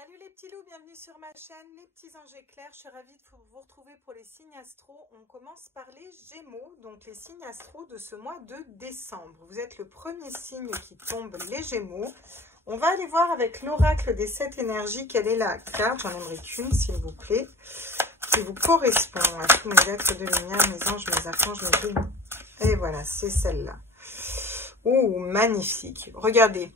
Salut les petits loups, bienvenue sur ma chaîne, les petits anges éclairs. Je suis ravie de vous retrouver pour les signes astro. On commence par les Gémeaux, donc les signes astro de ce mois de décembre. Vous êtes le premier signe qui tombe, les Gémeaux. On va aller voir avec l'oracle des 7 énergies quelle est la carte, j'en aimerais qu'une s'il vous plaît, qui vous correspond à tous mes êtres de lumière, mes anges, mes archanges, mes guides. Et voilà, c'est celle-là. Oh, magnifique. Regardez.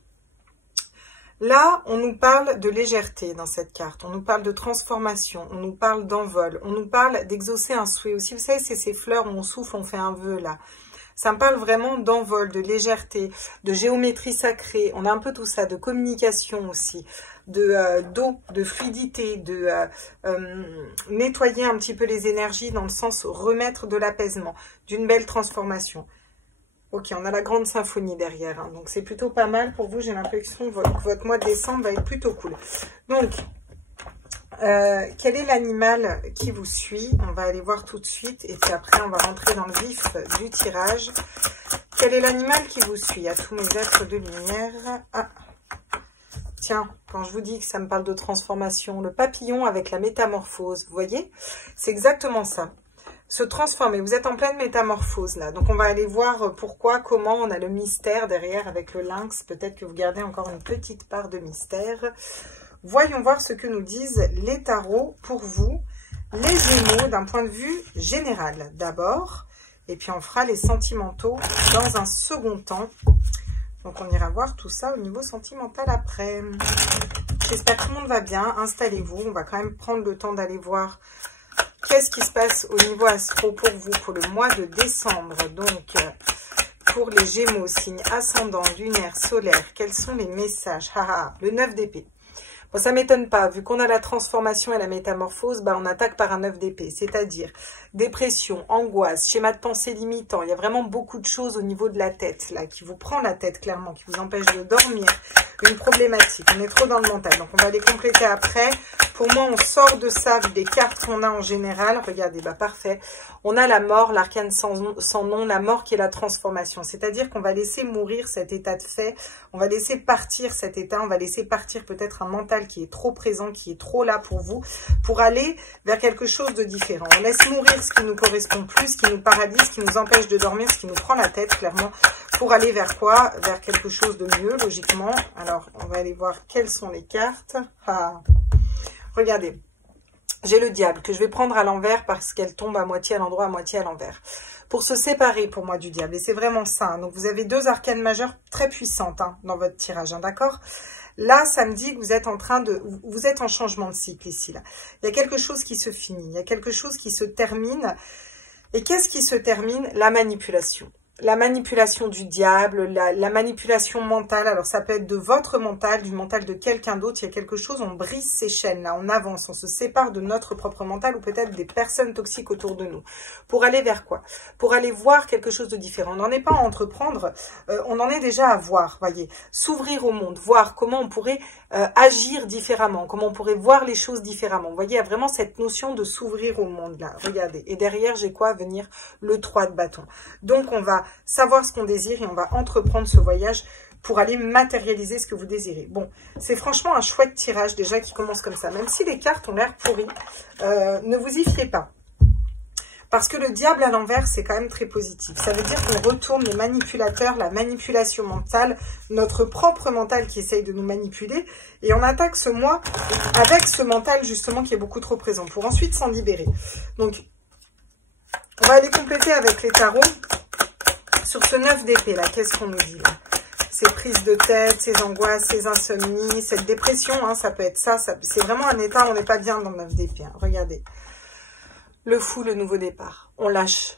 Là, on nous parle de légèreté dans cette carte, on nous parle de transformation, on nous parle d'envol, on nous parle d'exaucer un souhait aussi. Vous savez, c'est ces fleurs où on souffle, on fait un vœu là. Ça me parle vraiment d'envol, de légèreté, de géométrie sacrée. On a un peu tout ça, de communication aussi, d'eau, de fluidité, de nettoyer un petit peu les énergies dans le sens remettre de l'apaisement, d'une belle transformation. Ok, on a la grande symphonie derrière, hein, donc c'est plutôt pas mal pour vous. J'ai l'impression que votre mois de décembre va être plutôt cool. Donc, quel est l'animal qui vous suit? On va aller voir tout de suite et puis après on va rentrer dans le vif du tirage. Quel est l'animal qui vous suit à tous mes êtres de lumière? Ah, tiens, quand je vous dis que ça me parle de transformation, le papillon avec la métamorphose, vous voyez? C'est exactement ça. Se transformer, vous êtes en pleine métamorphose là, donc on va aller voir pourquoi, comment, on a le mystère derrière avec le lynx, peut-être que vous gardez encore une petite part de mystère. Voyons voir ce que nous disent les tarots pour vous, les Gémeaux, d'un point de vue général d'abord, et puis on fera les sentimentaux dans un second temps. Donc on ira voir tout ça au niveau sentimental après. J'espère que tout le monde va bien, installez-vous, on va quand même prendre le temps d'aller voir qu'est-ce qui se passe au niveau astro pour vous pour le mois de décembre. Donc, pour les Gémeaux, signe ascendant, lunaire, solaire, quels sont les messages? Le 9 d'épée. Bon, ça ne m'étonne pas, vu qu'on a la transformation et la métamorphose, bah, on attaque par un 9 d'épée, c'est-à-dire dépression, angoisse, schéma de pensée limitant. Il y a vraiment beaucoup de choses au niveau de la tête, là, qui vous prend la tête, clairement, qui vous empêche de dormir. Une problématique, on est trop dans le mental, donc on va les compléter après. Pour moi, on sort de ça, vu les cartes qu'on a en général. Regardez, bah parfait. On a la mort, l'arcane sans nom, la mort qui est la transformation. C'est-à-dire qu'on va laisser mourir cet état de fait, on va laisser partir cet état, on va laisser partir peut-être un mental qui est trop présent, qui est trop là pour vous, pour aller vers quelque chose de différent. On laisse mourir ce qui nous correspond plus, ce qui nous paralyse, ce qui nous empêche de dormir, ce qui nous prend la tête, clairement, pour aller vers quoi? Vers quelque chose de mieux, logiquement. Alors, on va aller voir quelles sont les cartes. Regardez, j'ai le diable que je vais prendre à l'envers parce qu'elle tombe à moitié à l'endroit, à moitié à l'envers. Pour se séparer pour moi du diable, et c'est vraiment ça. Hein. Donc vous avez deux arcanes majeures très puissantes hein, dans votre tirage, hein, d'accord? Là, ça me dit que vous êtes en train de... Vous êtes en changement de cycle ici. Là. Il y a quelque chose qui se finit, il y a quelque chose qui se termine. Et qu'est-ce qui se termine? La manipulation. La manipulation du diable, la manipulation mentale, alors ça peut être de votre mental, du mental de quelqu'un d'autre, il y a quelque chose, on brise ces chaînes là, on avance, on se sépare de notre propre mental ou peut-être des personnes toxiques autour de nous. Pour aller vers quoi? Pour aller voir quelque chose de différent. On n'en est pas à entreprendre, on en est déjà à voir, voyez, s'ouvrir au monde, voir comment on pourrait agir différemment, comment on pourrait voir les choses différemment. Vous voyez, il y a vraiment cette notion de s'ouvrir au monde là, regardez. Et derrière, j'ai quoi à venir? Le 3 de bâton. Donc on va savoir ce qu'on désire et on va entreprendre ce voyage pour aller matérialiser ce que vous désirez. Bon, c'est franchement un chouette tirage déjà qui commence comme ça. Même si les cartes ont l'air pourries, ne vous y fiez pas. Parce que le diable à l'envers, c'est quand même très positif. Ça veut dire qu'on retourne les manipulateurs, la manipulation mentale, notre propre mental qui essaye de nous manipuler. Et on attaque ce mois avec ce mental justement qui est beaucoup trop présent pour ensuite s'en libérer. Donc, on va aller compléter avec les tarots. Sur ce 9 d'épée, là, qu'est-ce qu'on nous dit là? Ces prises de tête, ces angoisses, ces insomnies, cette dépression, hein, ça peut être ça c'est vraiment un état où on n'est pas bien dans le 9 d'épée. Hein, regardez. Le fou, le nouveau départ. On lâche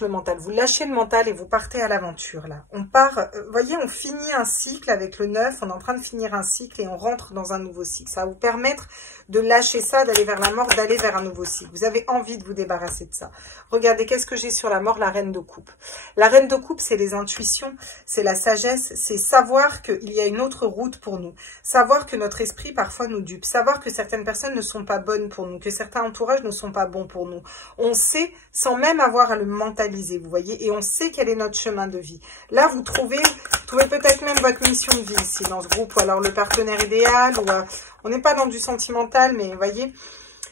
le mental. Vous lâchez le mental et vous partez à l'aventure, là. On part, voyez, on finit un cycle avec le 9, on est en train de finir un cycle et on rentre dans un nouveau cycle. Ça va vous permettre de lâcher ça, d'aller vers la mort, d'aller vers un nouveau cycle. Vous avez envie de vous débarrasser de ça. Regardez, qu'est-ce que j'ai sur la mort? La reine de coupe. La reine de coupe, c'est les intuitions, c'est la sagesse, c'est savoir qu'il y a une autre route pour nous. Savoir que notre esprit, parfois, nous dupe. Savoir que certaines personnes ne sont pas bonnes pour nous, que certains entourages ne sont pas bons pour nous. On sait sans même avoir à le mentaliser, vous voyez. Et on sait quel est notre chemin de vie. Là, vous trouvez peut-être même votre mission de vie ici dans ce groupe, ou alors le partenaire idéal, ou on n'est pas dans du sentimental, mais vous voyez,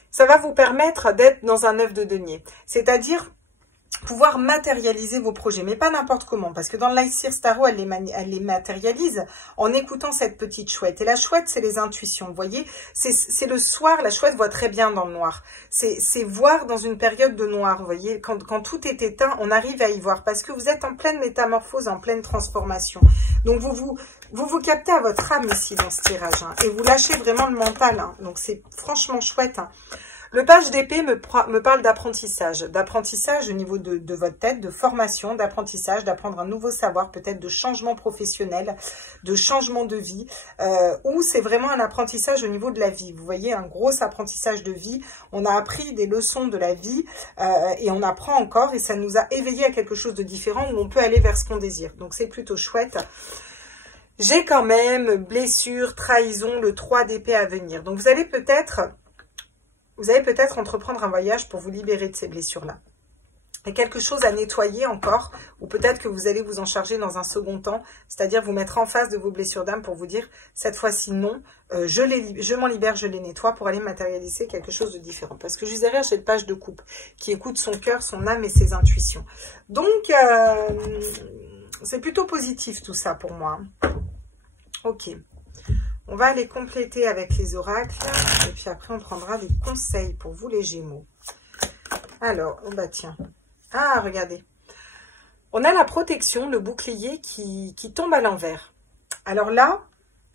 ça va vous permettre d'être dans un œuf de denier. C'est-à-dire pouvoir matérialiser vos projets, mais pas n'importe comment, parce que dans le Light Seers Tarot, elle les matérialise en écoutant cette petite chouette. Et la chouette, c'est les intuitions, vous voyez, c'est le soir, la chouette voit très bien dans le noir. C'est voir dans une période de noir, vous voyez, quand tout est éteint, on arrive à y voir, parce que vous êtes en pleine métamorphose, en pleine transformation. Donc vous captez à votre âme ici dans ce tirage, hein, et vous lâchez vraiment le mental, hein, donc c'est franchement chouette, hein. Le page d'épée me parle d'apprentissage au niveau de votre tête, de formation, d'apprentissage, d'apprendre un nouveau savoir, peut-être de changement professionnel, de changement de vie, ou c'est vraiment un apprentissage au niveau de la vie. Vous voyez, un gros apprentissage de vie. On a appris des leçons de la vie et on apprend encore et ça nous a éveillé à quelque chose de différent où on peut aller vers ce qu'on désire. Donc c'est plutôt chouette. J'ai quand même blessure, trahison, le 3 d'épée à venir. Donc vous allez peut-être entreprendre un voyage pour vous libérer de ces blessures-là. Il y a quelque chose à nettoyer encore, ou peut-être que vous allez vous en charger dans un second temps, c'est-à-dire vous mettre en face de vos blessures d'âme pour vous dire, cette fois-ci non, je m'en libère, je les nettoie pour aller matérialiser quelque chose de différent. Parce que juste derrière, j'ai une page de coupe qui écoute son cœur, son âme et ses intuitions. Donc, c'est plutôt positif tout ça pour moi. Ok. On va aller compléter avec les oracles. Et puis après, on prendra des conseils pour vous, les Gémeaux. Alors, oh bah tiens. Ah, regardez. On a la protection, le bouclier qui tombe à l'envers. Alors là,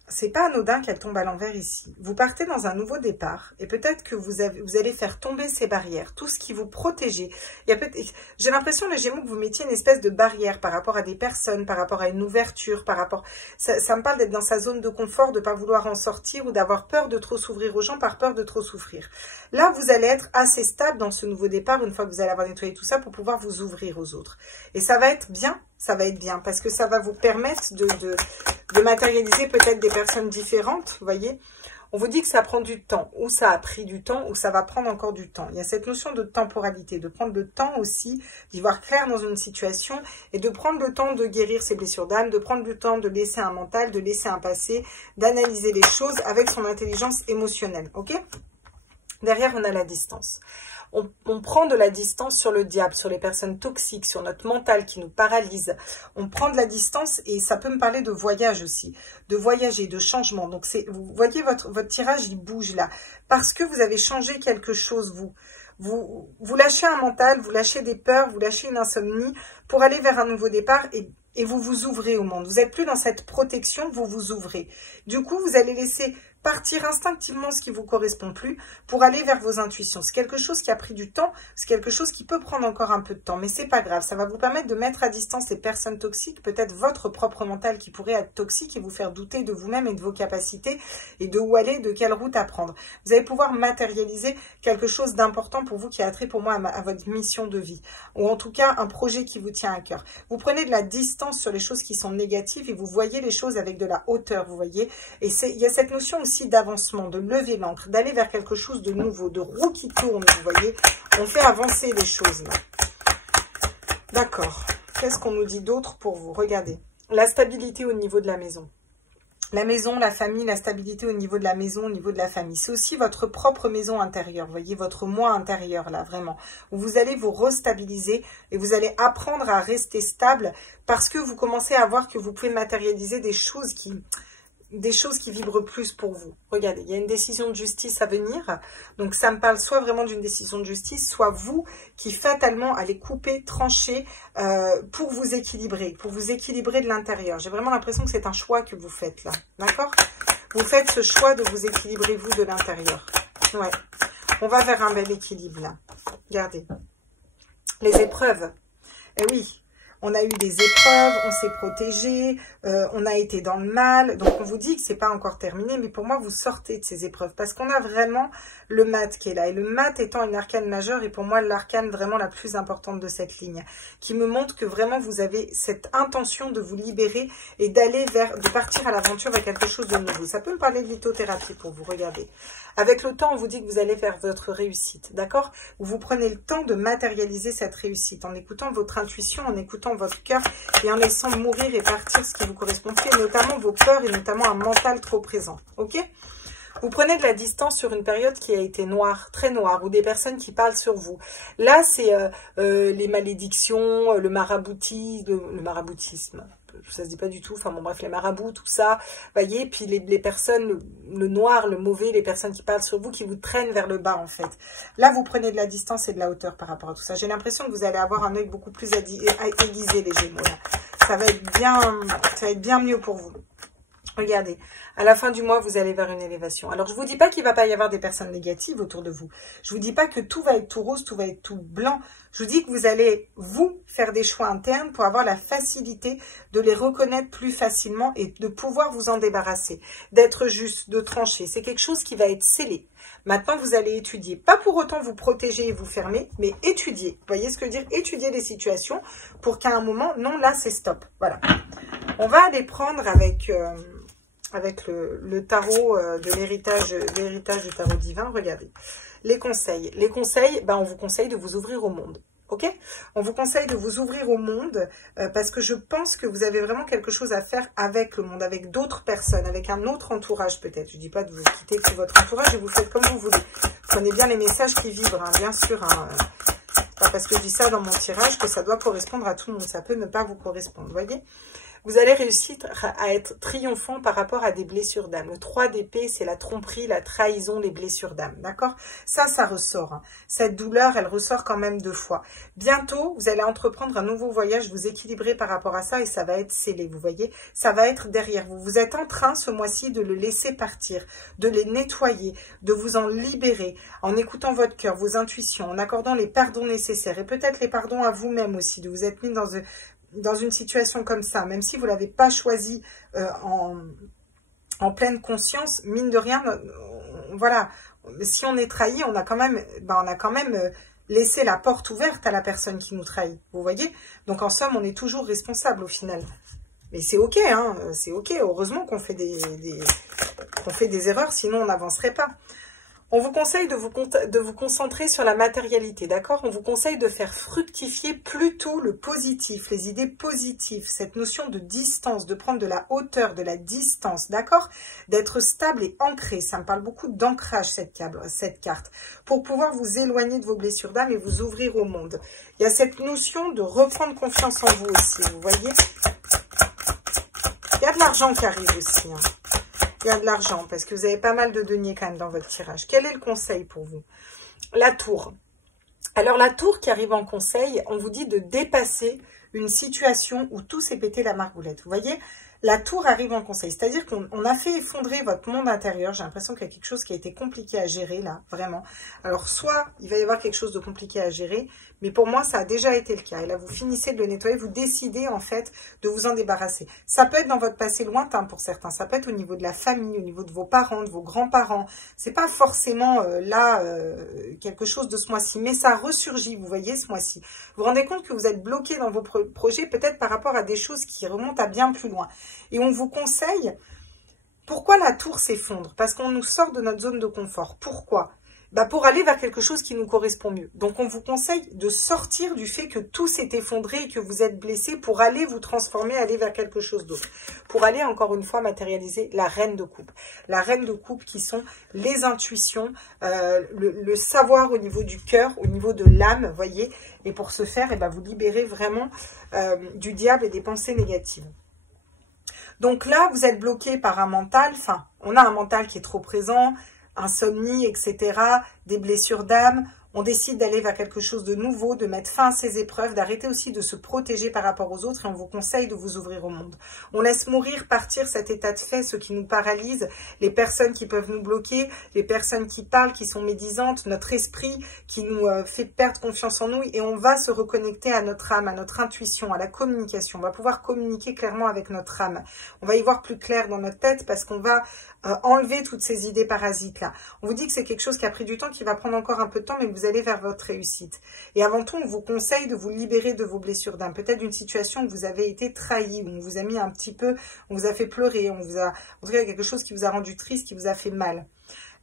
c'est pas anodin qu'elle tombe à l'envers ici. Vous partez dans un nouveau départ et peut-être que vous allez faire tomber ces barrières, tout ce qui vous protégeait. J'ai l'impression, les Gémeaux, que vous mettiez une espèce de barrière par rapport à des personnes, par rapport à une ouverture, par rapport... Ça me parle d'être dans sa zone de confort, de ne pas vouloir en sortir ou d'avoir peur de trop s'ouvrir aux gens par peur de trop souffrir. Là, vous allez être assez stable dans ce nouveau départ une fois que vous allez avoir nettoyé tout ça pour pouvoir vous ouvrir aux autres. Et ça va être bien. Ça va être bien parce que ça va vous permettre de matérialiser peut-être des personnes différentes, vous voyez. On vous dit que ça prend du temps, ou ça a pris du temps, ou ça va prendre encore du temps. Il y a cette notion de temporalité, de prendre le temps aussi, d'y voir clair dans une situation, et de prendre le temps de guérir ses blessures d'âme, de prendre le temps de laisser un mental, de laisser un passé, d'analyser les choses avec son intelligence émotionnelle, ok? Derrière, on a la distance. On prend de la distance sur le diable, sur les personnes toxiques, sur notre mental qui nous paralyse. On prend de la distance et ça peut me parler de voyage aussi, de voyager, de changement. Donc, vous voyez, votre tirage, il bouge là. Parce que vous avez changé quelque chose, vous lâchez un mental, vous lâchez des peurs, vous lâchez une insomnie pour aller vers un nouveau départ et vous vous ouvrez au monde. Vous n'êtes plus dans cette protection, vous vous ouvrez. Du coup, vous allez laisser partir instinctivement ce qui ne vous correspond plus pour aller vers vos intuitions. C'est quelque chose qui a pris du temps, c'est quelque chose qui peut prendre encore un peu de temps, mais c'est pas grave. Ça va vous permettre de mettre à distance les personnes toxiques, peut-être votre propre mental qui pourrait être toxique et vous faire douter de vous-même et de vos capacités et de où aller, de quelle route à prendre. Vous allez pouvoir matérialiser quelque chose d'important pour vous qui a trait pour moi à votre mission de vie, ou en tout cas un projet qui vous tient à cœur. Vous prenez de la distance sur les choses qui sont négatives et vous voyez les choses avec de la hauteur, vous voyez. Et il y a cette notion aussi d'avancement, de lever l'ancre, d'aller vers quelque chose de nouveau, de roue qui tourne, vous voyez. On fait avancer les choses là. D'accord. Qu'est-ce qu'on nous dit d'autre pour vous? Regardez. La stabilité au niveau de la maison. La maison, la famille, la stabilité au niveau de la maison, au niveau de la famille. C'est aussi votre propre maison intérieure, vous voyez, votre moi intérieur là, vraiment. Où vous allez vous restabiliser et vous allez apprendre à rester stable parce que vous commencez à voir que vous pouvez matérialiser des choses qui vibrent plus pour vous. Regardez, il y a une décision de justice à venir. Donc, ça me parle soit vraiment d'une décision de justice, soit vous qui fatalement allez couper, trancher pour vous équilibrer de l'intérieur. J'ai vraiment l'impression que c'est un choix que vous faites là. D'accord? Vous faites ce choix de vous équilibrer, vous, de l'intérieur. Ouais. On va vers un bel équilibre là. Regardez. Les épreuves. Eh oui. on a eu des épreuves, on s'est protégé, on a été dans le mal. Donc, on vous dit que c'est pas encore terminé, mais pour moi, vous sortez de ces épreuves parce qu'on a vraiment le mat qui est là. Et le mat étant une arcane majeure et pour moi, l'arcane vraiment la plus importante de cette ligne, qui me montre que vraiment, vous avez cette intention de vous libérer et d'aller de partir à l'aventure vers quelque chose de nouveau. Ça peut me parler de lithothérapie pour vous, regardez. Avec le temps, on vous dit que vous allez vers votre réussite, d'accord? Vous prenez le temps de matérialiser cette réussite en écoutant votre intuition, en écoutant votre cœur et en laissant mourir et partir ce qui vous correspond, et notamment vos peurs et notamment un mental trop présent, ok? Vous prenez de la distance sur une période qui a été noire, très noire, ou des personnes qui parlent sur vous. Là, c'est les malédictions, le maraboutisme. Ça se dit pas du tout, enfin bon bref, les marabouts, tout ça, voyez, puis les personnes, le noir, le mauvais, les personnes qui parlent sur vous, qui vous traînent vers le bas en fait. Là, vous prenez de la distance et de la hauteur par rapport à tout ça. J'ai l'impression que vous allez avoir un œil beaucoup plus aiguisé, les Gémeaux, là. Ça va être bien mieux pour vous. Regardez, à la fin du mois, vous allez vers une élévation. Alors, je vous dis pas qu'il va pas y avoir des personnes négatives autour de vous. Je vous dis pas que tout va être tout rose, tout va être tout blanc. Je vous dis que vous allez, vous, faire des choix internes pour avoir la facilité de les reconnaître plus facilement et de pouvoir vous en débarrasser. D'être juste, de trancher. C'est quelque chose qui va être scellé. Maintenant, vous allez étudier. Pas pour autant vous protéger et vous fermer, mais étudier. Vous voyez ce que je veux dire? Étudier les situations pour qu'à un moment, non, là, c'est stop. Voilà. On va aller prendre avec le tarot de l'héritage du tarot divin. Regardez, les conseils. Les conseils, ben, on vous conseille de vous ouvrir au monde. Ok? On vous conseille de vous ouvrir au monde parce que je pense que vous avez vraiment quelque chose à faire avec le monde, avec d'autres personnes, avec un autre entourage peut-être. Je ne dis pas de vous quitter tout votre entourage et vous faites comme vous voulez. Prenez bien les messages qui vibrent, hein, bien sûr. Hein, pas parce que je dis ça dans mon tirage que ça doit correspondre à tout le monde. Ça peut ne pas vous correspondre, vous voyez? Vous allez réussir à être triomphant par rapport à des blessures d'âme. Le 3 d'épée, c'est la tromperie, la trahison, les blessures d'âme. D'accord? Ça ressort. Hein. Cette douleur, elle ressort quand même 2 fois. Bientôt, vous allez entreprendre un nouveau voyage, vous équilibrer par rapport à ça et ça va être scellé. Vous voyez? Ça va être derrière vous. Vous êtes en train, ce mois-ci, de le laisser partir, de les nettoyer, de vous en libérer, en écoutant votre cœur, vos intuitions, en accordant les pardons nécessaires et peut-être les pardons à vous-même aussi, de vous être mis dans une situation comme ça, même si vous ne l'avez pas choisi en pleine conscience, mine de rien, voilà, si on est trahi, on a quand même laissé la porte ouverte à la personne qui nous trahit, vous voyez? Donc en somme, on est toujours responsable au final. Mais c'est ok, hein, c'est ok, heureusement qu'on fait qu'on fait des erreurs, sinon on n'avancerait pas. On vous conseille de vous concentrer sur la matérialité, d'accord? On vous conseille de faire fructifier plutôt le positif, les idées positives, cette notion de distance, de prendre de la hauteur, de la distance, d'accord? D'être stable et ancré, ça me parle beaucoup d'ancrage cette carte, pour pouvoir vous éloigner de vos blessures d'âme et vous ouvrir au monde. Il y a cette notion de reprendre confiance en vous aussi, vous voyez? Il y a de l'argent qui arrive aussi, hein. Il y a de l'argent, parce que vous avez pas mal de deniers quand même dans votre tirage. Quel est le conseil pour vous? La tour. Alors, la tour qui arrive en conseil, on vous dit de dépasser une situation où tout s'est pété la margoulette. Vous voyez? La tour arrive en conseil. C'est-à-dire qu'on a fait effondrer votre monde intérieur. J'ai l'impression qu'il y a quelque chose qui a été compliqué à gérer, là, vraiment. Alors, soit il va y avoir quelque chose de compliqué à gérer, mais pour moi, ça a déjà été le cas. Et là, vous finissez de le nettoyer, vous décidez, en fait, de vous en débarrasser. Ça peut être dans votre passé lointain pour certains. Ça peut être au niveau de la famille, au niveau de vos parents, de vos grands-parents. C'est pas forcément, quelque chose de ce mois-ci, mais ça ressurgit, vous voyez, ce mois-ci. Vous vous rendez compte que vous êtes bloqué dans vos projets, peut-être par rapport à des choses qui remontent à bien plus loin. Et on vous conseille, pourquoi la tour s'effondre? Parce qu'on nous sort de notre zone de confort. Pourquoi? Bah pour aller vers quelque chose qui nous correspond mieux. Donc on vous conseille de sortir du fait que tout s'est effondré et que vous êtes blessé pour aller vous transformer, aller vers quelque chose d'autre. Pour aller encore une fois matérialiser la reine de coupe. La reine de coupe qui sont les intuitions, le savoir au niveau du cœur, au niveau de l'âme, voyez. Et pour ce faire, vous libérez vraiment du diable et des pensées négatives. Donc là, vous êtes bloqué par un mental, enfin, on a un mental qui est trop présent, insomnie, etc., des blessures d'âme. On décide d'aller vers quelque chose de nouveau, de mettre fin à ces épreuves, d'arrêter aussi de se protéger par rapport aux autres et on vous conseille de vous ouvrir au monde. On laisse mourir, partir cet état de fait, ce qui nous paralyse, les personnes qui peuvent nous bloquer, les personnes qui parlent, qui sont médisantes, notre esprit qui nous fait perdre confiance en nous et on va se reconnecter à notre âme, à notre intuition, à la communication. On va pouvoir communiquer clairement avec notre âme. On va y voir plus clair dans notre tête parce qu'on va enlever toutes ces idées parasites là. On vous dit que c'est quelque chose qui a pris du temps, qui va prendre encore un peu de temps, mais que vous allez vers votre réussite. Et avant tout, on vous conseille de vous libérer de vos blessures d'âme. Peut-être d'une situation où vous avez été trahi, où on vous a mis un petit peu, on vous a fait pleurer, on vous a, en tout cas quelque chose qui vous a rendu triste, qui vous a fait mal.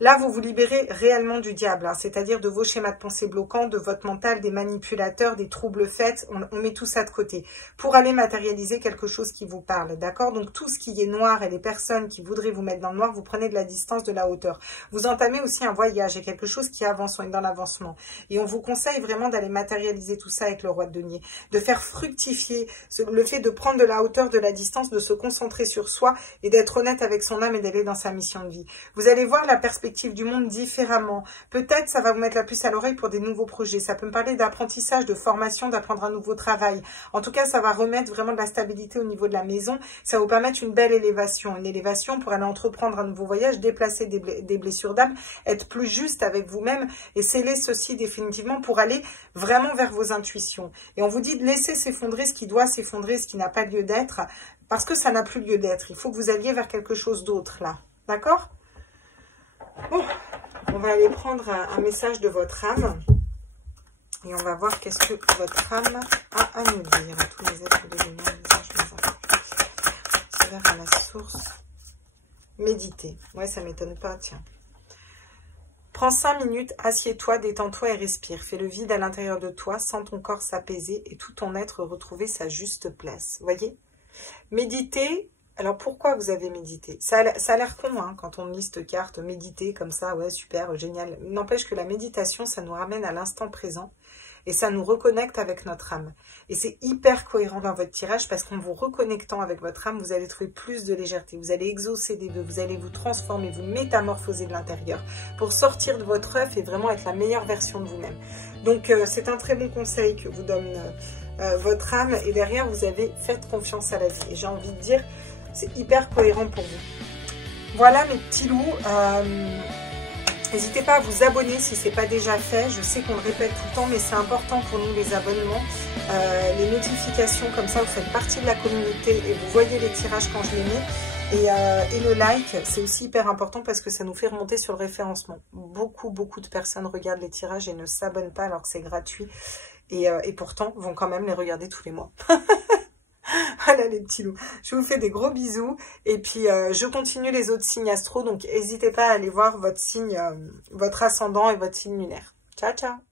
Là, vous vous libérez réellement du diable, hein, c'est-à-dire de vos schémas de pensée bloquants, de votre mental, des manipulateurs, des troubles faits. On met tout ça de côté pour aller matérialiser quelque chose qui vous parle, d'accord? Donc, tout ce qui est noir et les personnes qui voudraient vous mettre dans le noir, vous prenez de la distance, de la hauteur. Vous entamez aussi un voyage et quelque chose qui avance, on est dans l'avancement. Et on vous conseille vraiment d'aller matérialiser tout ça avec le roi de denier, de faire fructifier le fait de prendre de la hauteur, de la distance, de se concentrer sur soi et d'être honnête avec son âme et d'aller dans sa mission de vie. Vous allez voir la perspective du monde différemment. Peut-être ça va vous mettre la puce à l'oreille pour des nouveaux projets. Ça peut me parler d'apprentissage, de formation, d'apprendre un nouveau travail. En tout cas, ça va remettre vraiment de la stabilité au niveau de la maison. Ça va vous permettre une belle élévation. Une élévation pour aller entreprendre un nouveau voyage, déplacer des blessures d'âme, être plus juste avec vous-même et sceller ceci définitivement pour aller vraiment vers vos intuitions. Et on vous dit de laisser s'effondrer ce qui doit s'effondrer, ce qui n'a pas lieu d'être, parce que ça n'a plus lieu d'être. Il faut que vous alliez vers quelque chose d'autre là. D'accord ? Bon, on va aller prendre un message de votre âme et on va voir qu'est-ce que votre âme a à nous dire. À tous les êtres de lumière, messages des enfants. C'est vers la source. Méditer. Ouais, ça m'étonne pas, tiens. Prends 5 minutes, assieds-toi, détends-toi et respire. Fais le vide à l'intérieur de toi, sens ton corps s'apaiser et tout ton être retrouver sa juste place. Voyez ? Méditer. Alors, pourquoi vous avez médité? Ça a l'air con, hein, quand on lit cette carte, méditer comme ça, ouais, super, génial. N'empêche que la méditation, ça nous ramène à l'instant présent et ça nous reconnecte avec notre âme. Et c'est hyper cohérent dans votre tirage parce qu'en vous reconnectant avec votre âme, vous allez trouver plus de légèreté, vous allez exaucer des vœux, vous allez vous transformer, vous métamorphoser de l'intérieur pour sortir de votre œuf et vraiment être la meilleure version de vous-même. Donc, c'est un très bon conseil que vous donne votre âme et derrière, vous avez fait confiance à la vie. Et j'ai envie de dire... c'est hyper cohérent pour vous. Voilà mes petits loups. N'hésitez pas à vous abonner si ce n'est pas déjà fait. Je sais qu'on le répète tout le temps, mais c'est important pour nous les abonnements. Les notifications, comme ça vous faites partie de la communauté et vous voyez les tirages quand je les mets. Et le like, c'est aussi hyper important parce que ça nous fait remonter sur le référencement. Beaucoup de personnes regardent les tirages et ne s'abonnent pas alors que c'est gratuit. Et pourtant, vont quand même les regarder tous les mois. Voilà les petits loups, je vous fais des gros bisous et puis je continue les autres signes astro, donc n'hésitez pas à aller voir votre signe, votre ascendant et votre signe lunaire. Ciao, ciao.